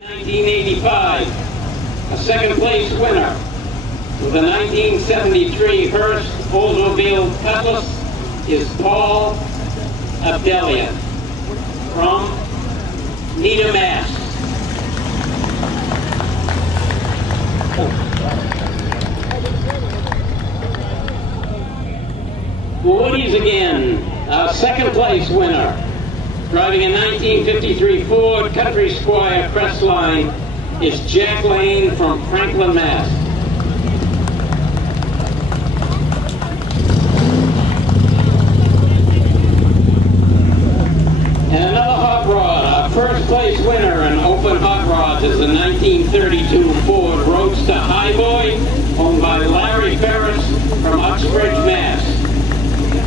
1985, a second place winner with a 1973 Hearst Oldsmobile Cutlass is Paul Abdelian from Needham, Mass. Woodies again, a second place winner, driving a 1953 Ford Country Squire Crestline, is Jack Lane from Franklin, Mass. And another hot rod, our first place winner in open hot rods is the 1932 Ford Roadster Highboy, owned by Larry Ferris from Uxbridge, Mass.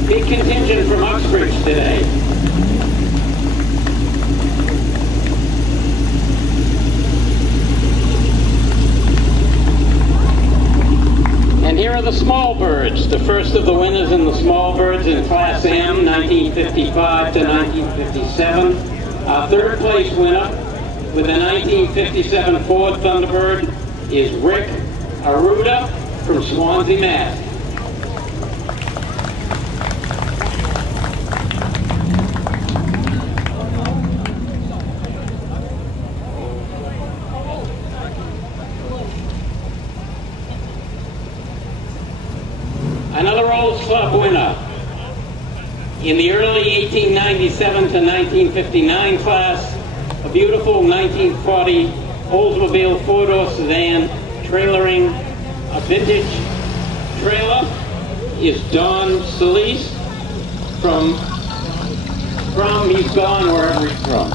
Big contingent from Uxbridge today. And here are the small birds, the first of the winners in the small birds in Class M, 1955 to 1957. Our third place winner with a 1957 Ford Thunderbird is Rick Aruda from Swansea, Mass. Another Old Slug winner in the early 1897 to 1959 class, a beautiful 1940 Oldsmobile four-door sedan trailering a vintage trailer is Don Solis from he's gone wherever he's from.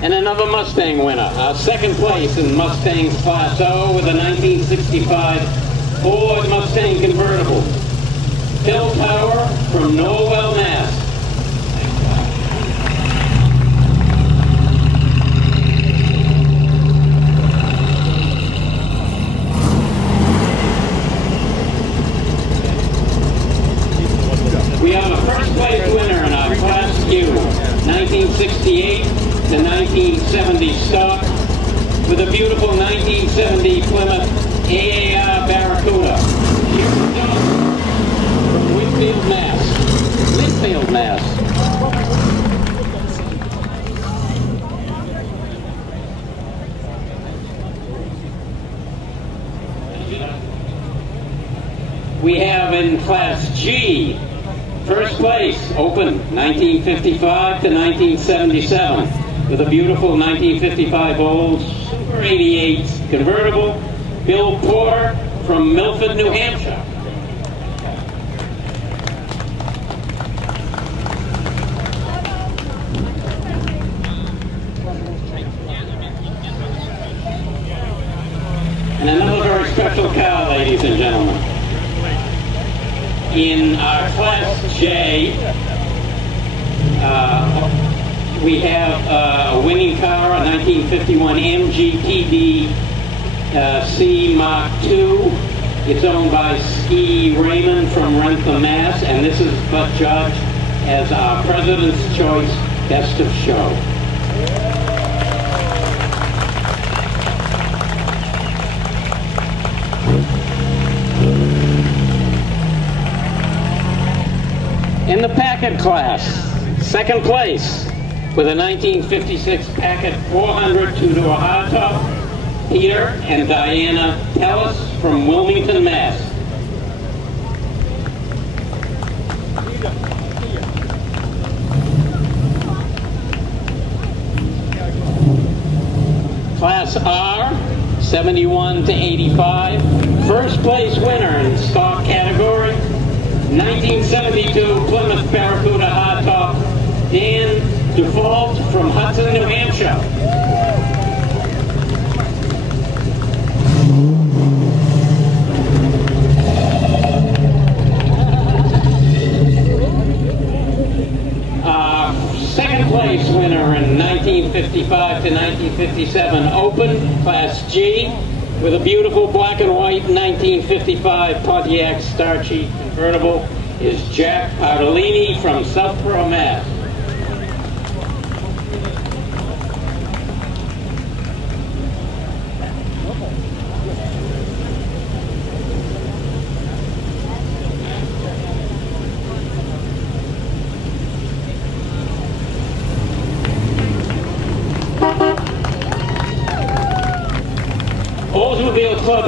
And another Mustang winner, our second place in Mustangs Class O with a 1965 Ford Mustang convertible, Phil Power from Norwell, Mass. We have a first place winner in our Class Q, 1968 to 1970 stock, with a beautiful 1970 Plymouth AAR Barracuda. From Winfield, Mass. Winfield, Mass. We have in Class G, first place, open, 1955 to 1977. With a beautiful 1955 old Super 88 convertible, Bill Porter from Milford, New Hampshire. And another very special car, ladies and gentlemen. In our Class J, we have a winning car, a 1951 MGTD C Mark II. It's owned by Ski Raymond from Rentham, Mass. And this is but judged as our President's Choice Best of Show. In the Packard class, second place, with a 1956 Packard 400 two-door hardtop, Peter and Diana Tellis from Wilmington, Mass. Class R, 71 to 85, first place winner in stock category, 1972 Plymouth Barracuda hardtop, Dan Default from Hudson, New Hampshire. Second place winner in 1955 to 1957 Open Class G with a beautiful black and white 1955 Pontiac Starchy convertible is Jack Paolini from Southborough, Mass.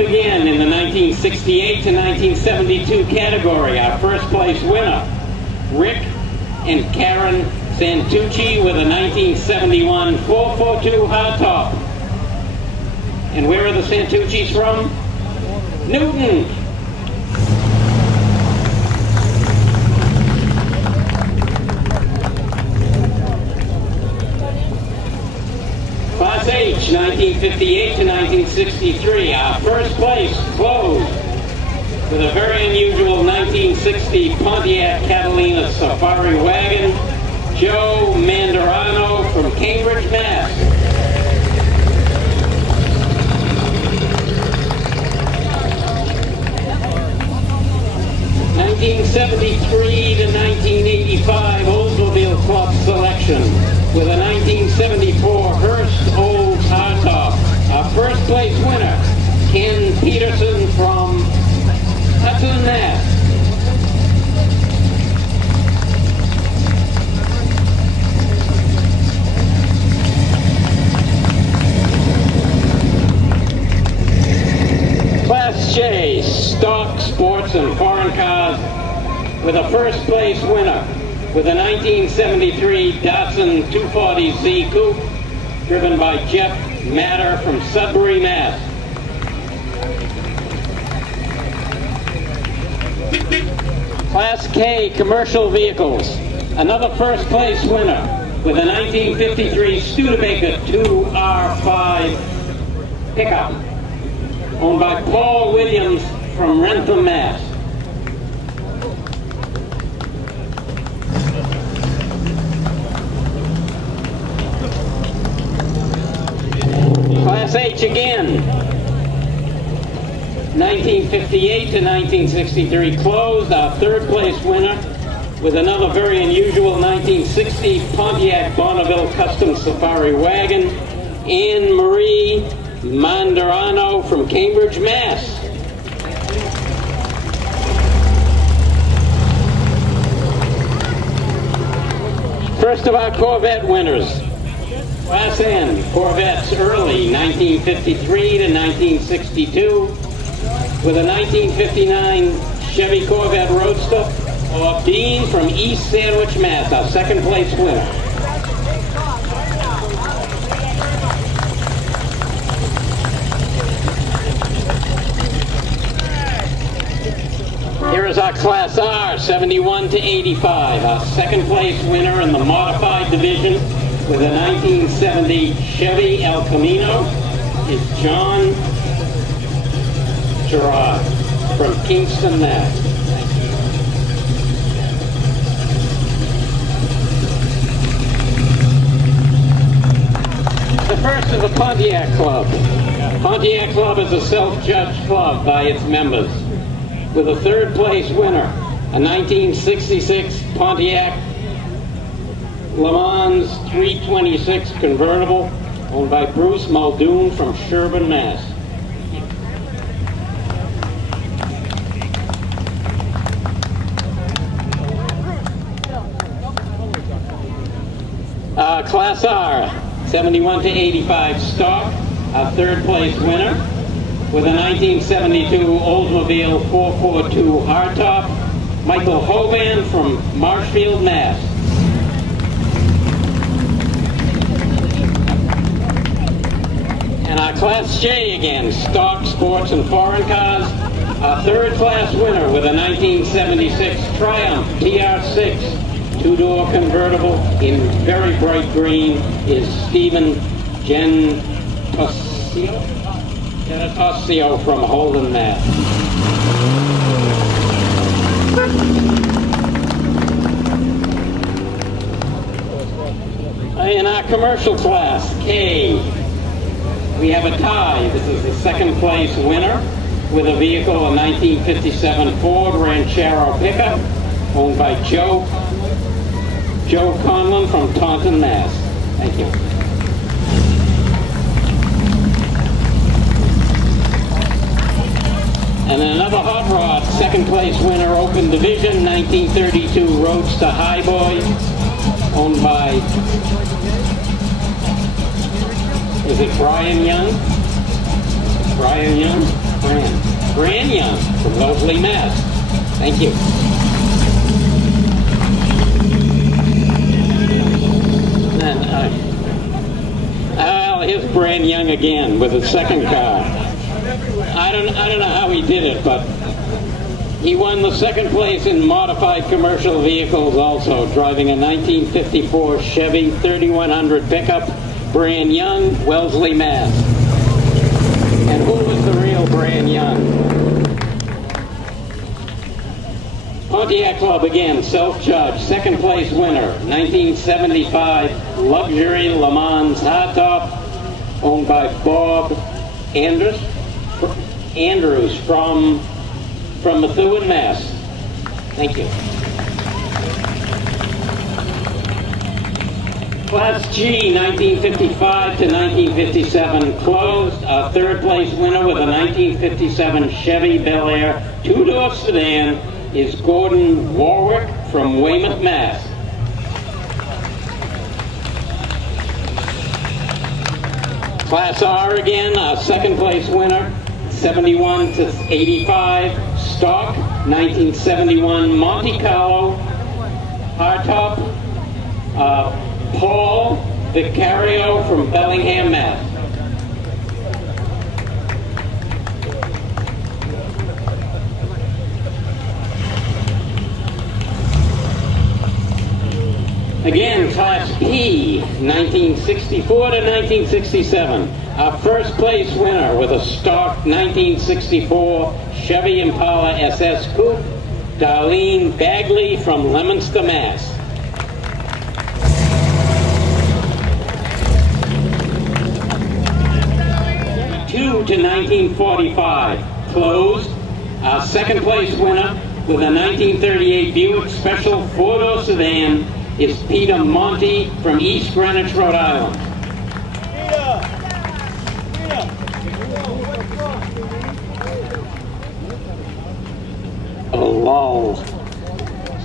again in the 1968 to 1972 category. Our first place winner, Rick and Karen Santucci with a 1971 442 hardtop. And where are the Santucci's from? Newton. Class H, 1958 to 1963. Our first place closed with a very unusual 1960 Pontiac Catalina Safari wagon, Joe Mandarano from Cambridge, Mass. (1973 to 1985) Oldsmobile Club selection with a 1974 Hearst Olds hardtop. Our first place winner, Ken Peterson from Hudson, Mass. Class J, stock, sports, and foreign cars with a first place winner with a 1973 Datsun 240Z Coupe driven by Jeff Matter from Sudbury, Mass. Class K, commercial vehicles. Another first place winner with a 1953 Studebaker 2R5 pickup owned by Paul Williams from Rentham, Mass. Class H again. 1958 to 1963 closed. Our third place winner with another very unusual 1960 Pontiac Bonneville Custom Safari wagon, Anne Marie Mandarano from Cambridge, Mass. First of our Corvette winners. Class N, Corvettes early, 1953 to 1962, with a 1959 Chevy Corvette Roadster, or Dean from East Sandwich, Mass, our second place winner. Here is our Class R, 71 to 85, our second place winner in the modified division with a 1970 Chevy El Camino is John Gerard from Kingston, Mass. The first is the Pontiac Club. Pontiac Club is a self-judged club by its members, with a third place winner, a 1966 Pontiac Le Mans 326 convertible owned by Bruce Muldoon from Sherburne, Mass. Class R, 71 to 85 stock, our third place winner with a 1972 Oldsmobile 442 hardtop, Michael Hovan from Marshfield, Mass. And our Class J again, stock, sports, and foreign cars. Our third class winner with a 1976 Triumph TR6 two-door convertible in very bright green is Stephen Genitosio from Holden, Mass. In our commercial class, K, we have a tie. This is the second place winner with a vehicle, a 1957 Ford Ranchero pickup owned by Joe Conlon from Taunton, Mass. Thank you. And another hot rod, second place winner, open division, 1932 Roadster Highboy, owned by, is it Brian Young? Brian Young? Fran Young from Wellesley, Mass. Thank you. And, here's Fran Young again with his second car. I don't know how he did it, but he won the second place in modified commercial vehicles also, driving a 1954 Chevy 3100 pickup. Fran Young, Wellesley, Mass. And who was the real Fran Young? Pontiac Club again, self-judged, second place winner, 1975 luxury Le Mans hardtop, owned by Bob Andrews from Methuen, Mass. Thank you. Class G, 1955 to 1957, closed. Third place winner with a 1957 Chevy Bel Air two-door sedan is Gordon Warwick from Weymouth, Mass. Class R again, second place winner, 71 to 85, stock, 1971 Monte Carlo, hardtop, Paul Vicario from Bellingham, Mass. Again, Class P, 1964 to 1967. Our first place winner with a stock 1964 Chevy Impala SS Coupe, Darlene Bagley from Leominster, Mass. To 1945, closed. Our second place winner with a 1938 Buick Special four-door sedan is Peter Monty from East Greenwich, Rhode Island. Oh, lol.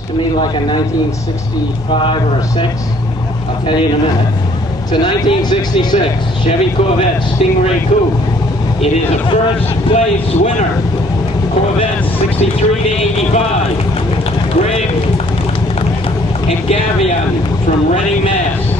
To me like a 1965 or a 6. I'll tell you in a minute. It's a 1966 Chevy Corvette Stingray Coupe. It is a first place winner. Corvette 63 to 85. Greg and Gavion from Reading, Mass.